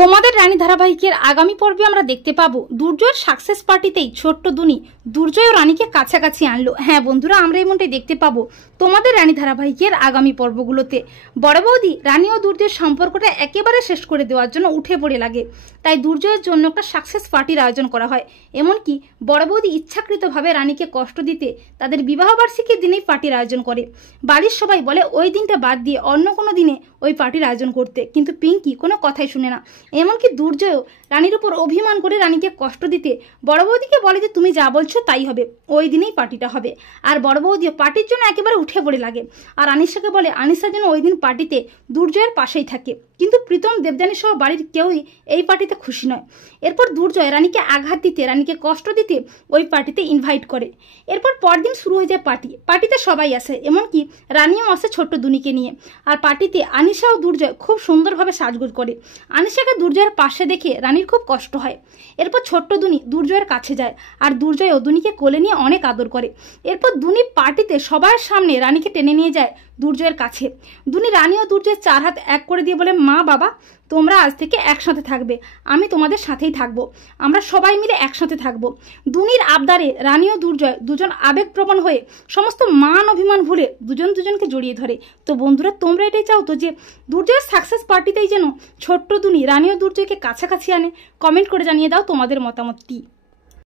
তোমাদের রানী ধারাবাহিকের আগামী পর্বে আমরা দেখতে পাবো দুর্জয়ের সাকসেস পার্টিতেই ছোট্ট দুনি দুর্জয় ও রানীকে কাছাকাছি আনলো। হ্যাঁ বন্ধুরা, আমরা এমনটাই দেখতে পাবো তোমাদের রানী ধারাবাহিকের আগামী পর্বগুলোতে। বড় বৌদি রানী ও দুর্জয়ের সম্পর্কটা একেবারে শেষ করে দেওয়ার জন্য উঠে পড়ে লাগে, তাই দুর্জয়ের জন্য একটা সাকসেস পার্টির আয়োজন করা হয়। এমনকি বড় বৌদি ইচ্ছাকৃতভাবে রানীকে কষ্ট দিতে তাদের বিবাহবার্ষিকীর দিনেই পার্টির আয়োজন করে। বাড়ির সবাই বলে ওই দিনটা বাদ দিয়ে অন্য কোনো দিনে ওই পার্টির আয়োজন করতে, কিন্তু পিঙ্কি কোনো কথাই শুনে না। এমনকি দুর্জয়ও রানীর উপর অভিমান করে রানীকে কষ্ট দিতে বড় বৌদিকে বলে যে তুমি যা বলছো তাই হবে, ওই দিনেই পার্টিটা হবে। আর বড় বৌদিও পার্টির জন্য একেবারে উঠে পড়ে লাগে আর আনিশাকে বলে আনিশা যেন ওই দিন পার্টিতে দুর্জয়ের পাশেই থাকে। কিন্তু প্রীতম, দেবযানী সহ বাড়ির কেউই এই পার্টিতে খুশি নয়। এরপর দুর্জয় রানীকে আঘাত দিতে, রানীকে কষ্ট দিতে ওই পার্টিতে ইনভাইট করে। এরপর পরদিন শুরু হয়ে যায় পার্টিতে সবাই আসে, এমনকি রানীও আসে ছোট্ট দুনিকে নিয়ে। আর পার্টিতে আনিশা ও দুর্জয় খুব সুন্দরভাবে সাজগোজ করে। আনিশাকে দুর্জয়ের পাশে দেখে রানীর খুব কষ্ট হয়। এরপর ছোট্ট দুনি দুর্জয়ের কাছে যায় আর দুর্জয় ও দুনিকে কোলে নিয়ে অনেক আদর করে। এরপর দুনি পার্টিতে সবার সামনে রানীকে টেনে নিয়ে যায় দুর্জয়ের কাছে। দুনি রানী ও দুর্জয়ের চার হাত এক করে দিয়ে বলে, মা বাবা তোমরা আজ থেকে একসাথে থাকবে, আমি তোমাদের সাথেই থাকবো, আমরা সবাই মিলে একসাথে থাকবো। দুনির আবদারে রানী ও দুর্জয় দুজন আবেগপ্রবণ হয়ে সমস্ত মান অভিমান ভুলে দুজন দুজনকে জড়িয়ে ধরে। তো বন্ধুরা, তোমরা এটাই চাও তো যে দুর্জয়ের সাকসেস পার্টিতেই যেন ছোট্ট দুনি রানী ও দুর্জয়কে কাছাকাছি আনে? কমেন্ট করে জানিয়ে দাও তোমাদের মতামতটি।